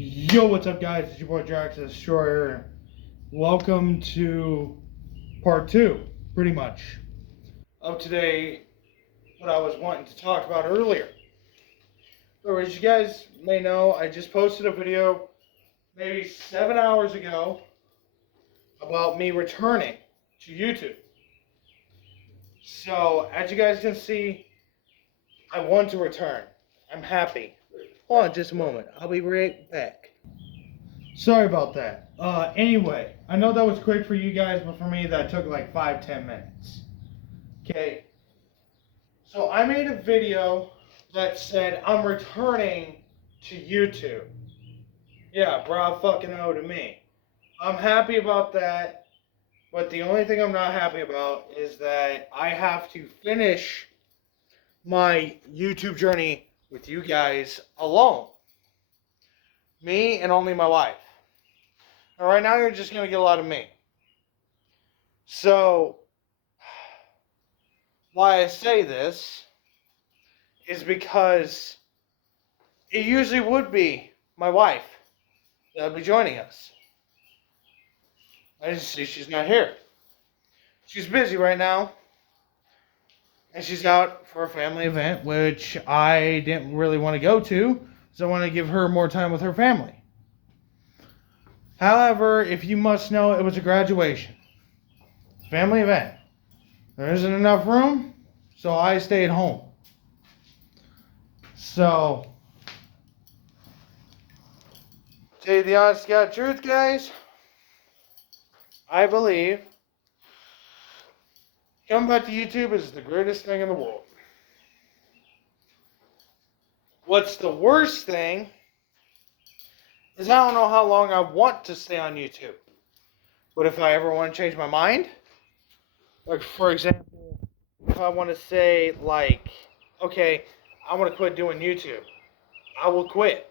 Yo, what's up, guys? It's your boy Drax the Destroyer. Welcome to part 2, pretty much, of today, what I was wanting to talk about earlier. So, as you guys may know, I just posted a video maybe 7 hours ago about me returning to YouTube. So, as you guys can see, I want to return. I'm happy. Hold on just a moment. I'll be right back. Sorry about that. Anyway, I know that was quick for you guys, but for me that took like 5-10 minutes. Okay. So I made a video that said I'm returning to YouTube. Yeah, bravo fucking O to me. I'm happy about that, but the only thing I'm not happy about is that I have to finish my YouTube journey with you guys alone. Me and only my wife. And right now you're just going to get a lot of me. So, why I say this is because it usually would be my wife that would be joining us. I just see she's not here. She's busy right now. And she's out for a family event, which I didn't really want to go to, so I want to give her more time with her family. However, if you must know, it was a graduation. Family event. There isn't enough room, so I stayed home. So, tell you the honest to God truth, guys, I believe coming back to YouTube is the greatest thing in the world. What's the worst thing is I don't know how long I want to stay on YouTube. But if I ever want to change my mind, like for example, if I want to say like, okay, I want to quit doing YouTube, I will quit.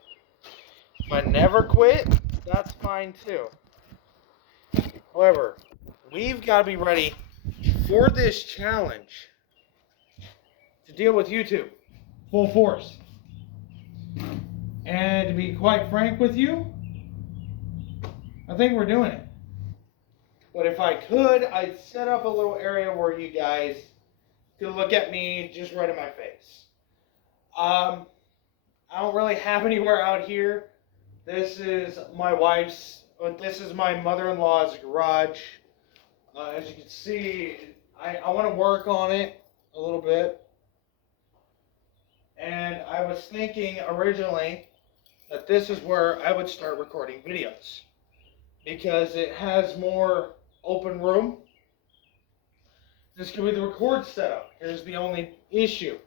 If I never quit, that's fine too. However, we've got to be ready for this challenge to deal with YouTube full force. And to be quite frank with you, I think we're doing it. But if I could, I'd set up a little area where you guys could look at me just right in my face. I don't really have anywhere out here. This is my mother-in-law's garage. As you can see, I want to work on it a little bit. And I was thinking originally that this is where I would start recording videos. Because it has more open room. This could be the record setup. Here's the only issue.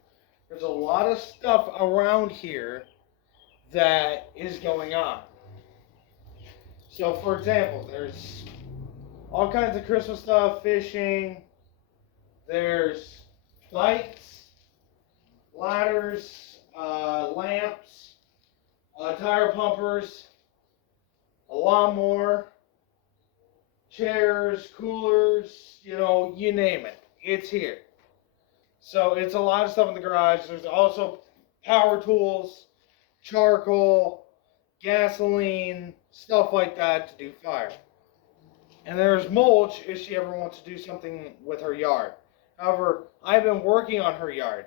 There's a lot of stuff around here that is going on. So, for example, there's all kinds of Christmas stuff, fishing. There's lights, ladders, lamps, tire pumpers, a lawnmower, chairs, coolers, you name it. It's here. So it's a lot of stuff in the garage. There's also power tools, charcoal, gasoline, stuff like that to do fire. And there's mulch if she ever wants to do something with her yard. However, I've been working on her yard.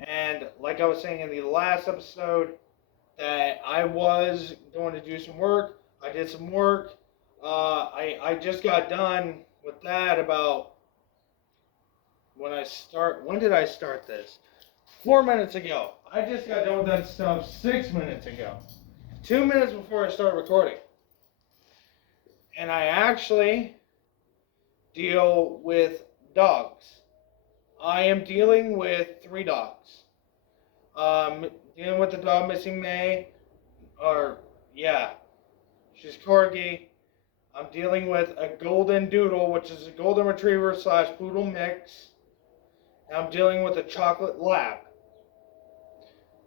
And like I was saying in the last episode, that I was going to do some work. I did some work. I just got done with that about when did I start this? 4 minutes ago. I just got done with that stuff 6 minutes ago. 2 minutes before I started recording. And I actually deal with dogs. I am dealing with 3 dogs. Dealing with the dog missing May. She's Corgi. I'm dealing with a golden doodle, which is a golden retriever / poodle mix. And I'm dealing with a chocolate lab.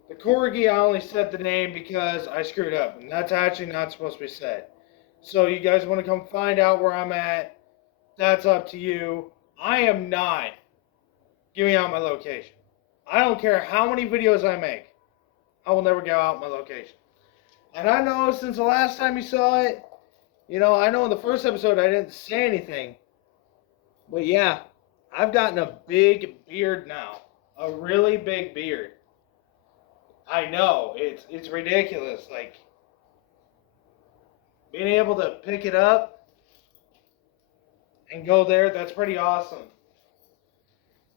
The Corgi, I only said the name because I screwed up, and that's actually not supposed to be said. So you guys want to come find out where I'm at, that's up to you. I am not giving out my location. I don't care how many videos I make. I will never give out my location. And I know since the last time you saw it, I know in the first episode I didn't say anything. But yeah, I've gotten a big beard now. A really big beard. I know, it's ridiculous. Like, being able to pick it up and go there, that's pretty awesome.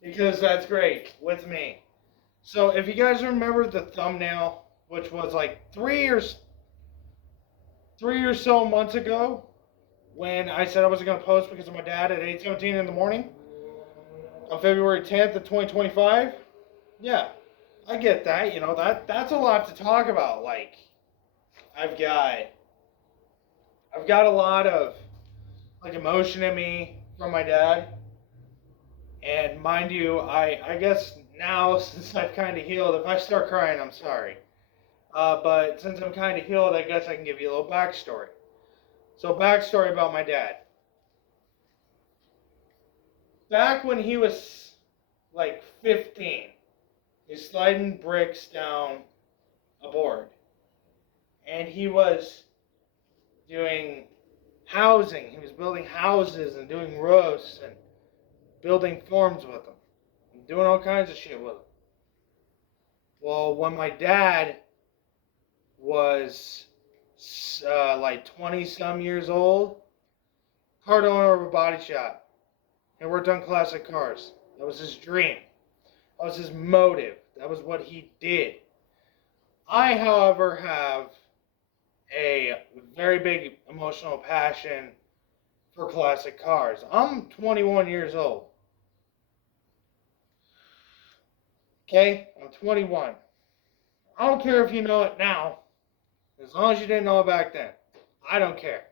Because that's great with me. So if you guys remember the thumbnail, which was like three or so months ago, when I said I wasn't going to post because of my dad at 8:17 in the morning, on February 10th of 2025, yeah, I get that. That's a lot to talk about. Like, I've got a lot of like emotion in me from my dad. And mind you, I guess now, since I've kind of healed, if I start crying, I'm sorry. But since I'm kind of healed, I guess I can give you a little backstory. So, backstory about my dad. Back when he was like 15, he's sliding bricks down a board. And he was doing housing. He was building houses and doing roofs and building forms with them. And doing all kinds of shit with them. Well, when my dad was like 20 some years old, part owner of a body shop. He worked on classic cars. That was his dream. That was his motive. That was what he did. I, however, have a very big emotional passion for classic cars. I'm 21 years old. Okay? I'm 21. I don't care if you know it now. As long as you didn't know it back then. I don't care.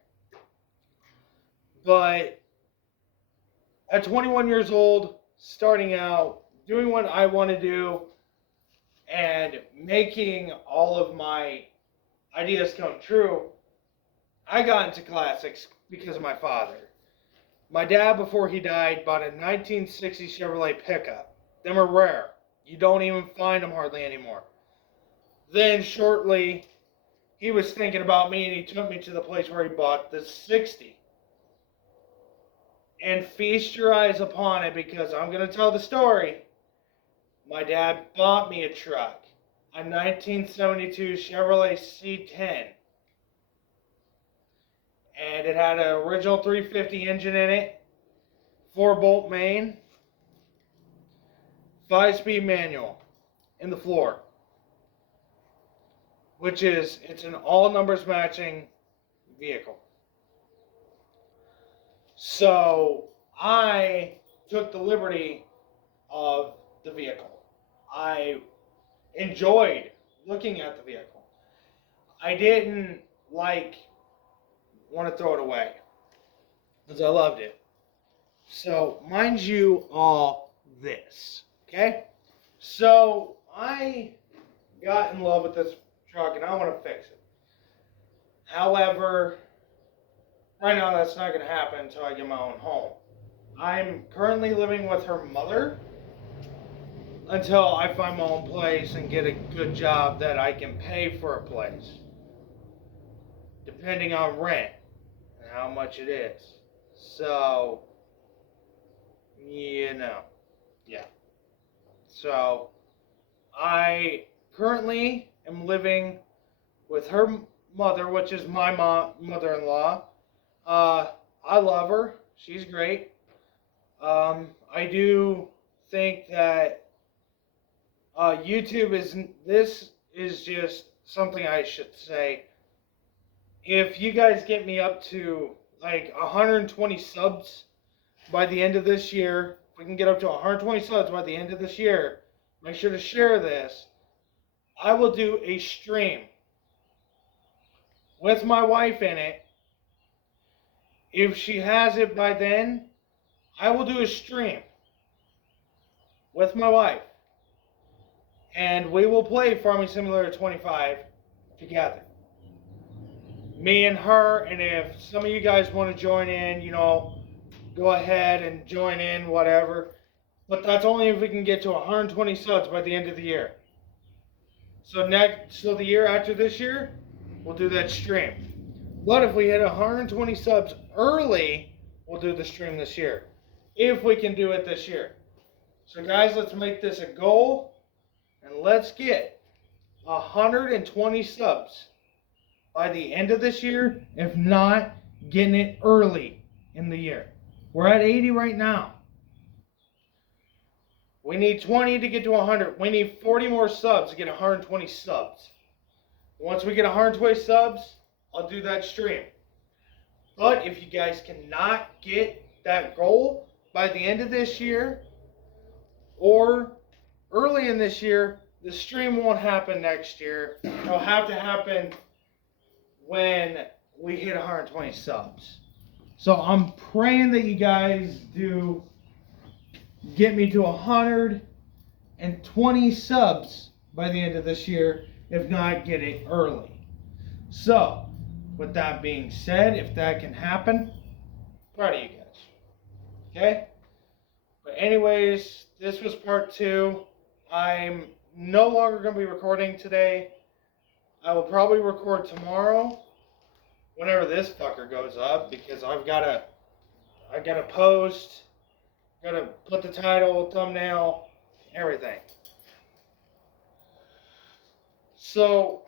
But at 21 years old, starting out, doing what I want to do, and making all of my ideas come true, I got into classics because of my father. My dad, before he died, bought a 1960 Chevrolet pickup. Them are rare. You don't even find them hardly anymore. Then shortly, he was thinking about me, and he took me to the place where he bought the 60. And feast your eyes upon it, because I'm going to tell the story. My dad bought me a truck, a 1972 Chevrolet C10. And it had an original 350 engine in it, 4-bolt main, 5-speed manual in the floor. Which is, it's an all numbers matching vehicle. So I took the liberty of the vehicle. I enjoyed looking at the vehicle. I didn't want to throw it away because I loved it. So mind you all this, okay? So I got in love with this truck and I want to fix it. However, right now that's not going to happen until I get my own home. I'm currently living with her mother until I find my own place and get a good job that I can pay for a place, depending on rent and how much it is. So, yeah. So, I currently am living with her mother, which is my mother-in-law. I love her. She's great. I do think that YouTube this is just something I should say. If you guys get me up to like 120 subs by the end of this year, if we can get up to 120 subs by the end of this year, make sure to share this. I will do a stream with my wife in it. If she has it by then, I will do a stream with my wife. And we will play Farming Simulator 25 together. Me and her, and if some of you guys want to join in, go ahead and join in, whatever. But that's only if we can get to 120 subs by the end of the year. So the year after this year, we'll do that stream. But if we hit 120 subs early, we'll do the stream this year. If we can do it this year. So guys, let's make this a goal. And let's get 120 subs by the end of this year. If not, getting it early in the year. We're at 80 right now. We need 20 to get to 100. We need 40 more subs to get 120 subs. Once we get 120 subs, I'll do that stream. But if you guys cannot get that goal by the end of this year or early in this year, the stream won't happen next year. It'll have to happen when we hit 120 subs. So I'm praying that you guys do get me to 120 subs by the end of this year. If not, get it early. So, with that being said, if that can happen, proud of you guys. Okay? But anyways, this was part 2. I'm no longer going to be recording today. I will probably record tomorrow whenever this fucker goes up, because I gotta post, gotta put the title, thumbnail, everything. So,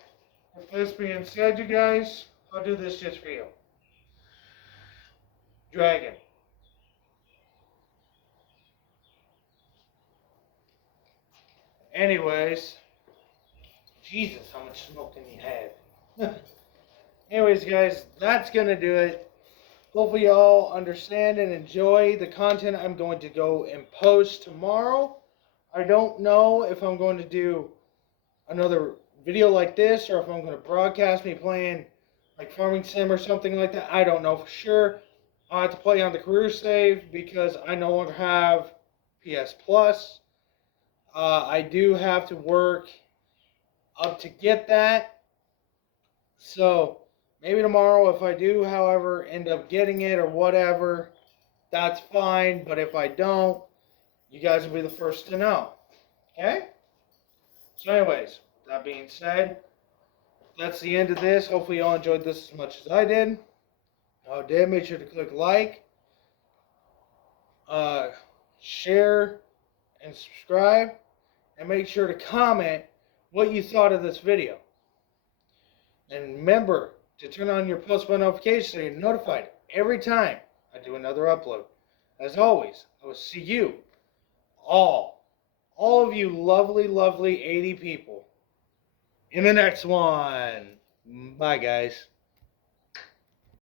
with this being said, you guys, I'll do this just for you. Dragon. Anyways, Jesus, how much smoke can you have? Anyways, guys, that's going to do it. Hopefully y'all understand and enjoy the content I'm going to go and post tomorrow. I don't know if I'm going to do another video like this or if I'm going to broadcast me playing like Farming Sim or something like that. I don't know for sure. I'll have to play on the career save because I no longer have PS Plus. I do have to work up to get that. So maybe tomorrow, if I do, however, end up getting it or whatever, that's fine. But if I don't, you guys will be the first to know. Okay? So anyways, that being said, that's the end of this. Hopefully y'all enjoyed this as much as I did. If you did, make sure to click like, share, and subscribe. And make sure to comment what you thought of this video. And remember to turn on your post bell notifications so you're notified every time I do another upload. As always, I will see you all of you lovely, lovely 80 people in the next one. Bye, guys.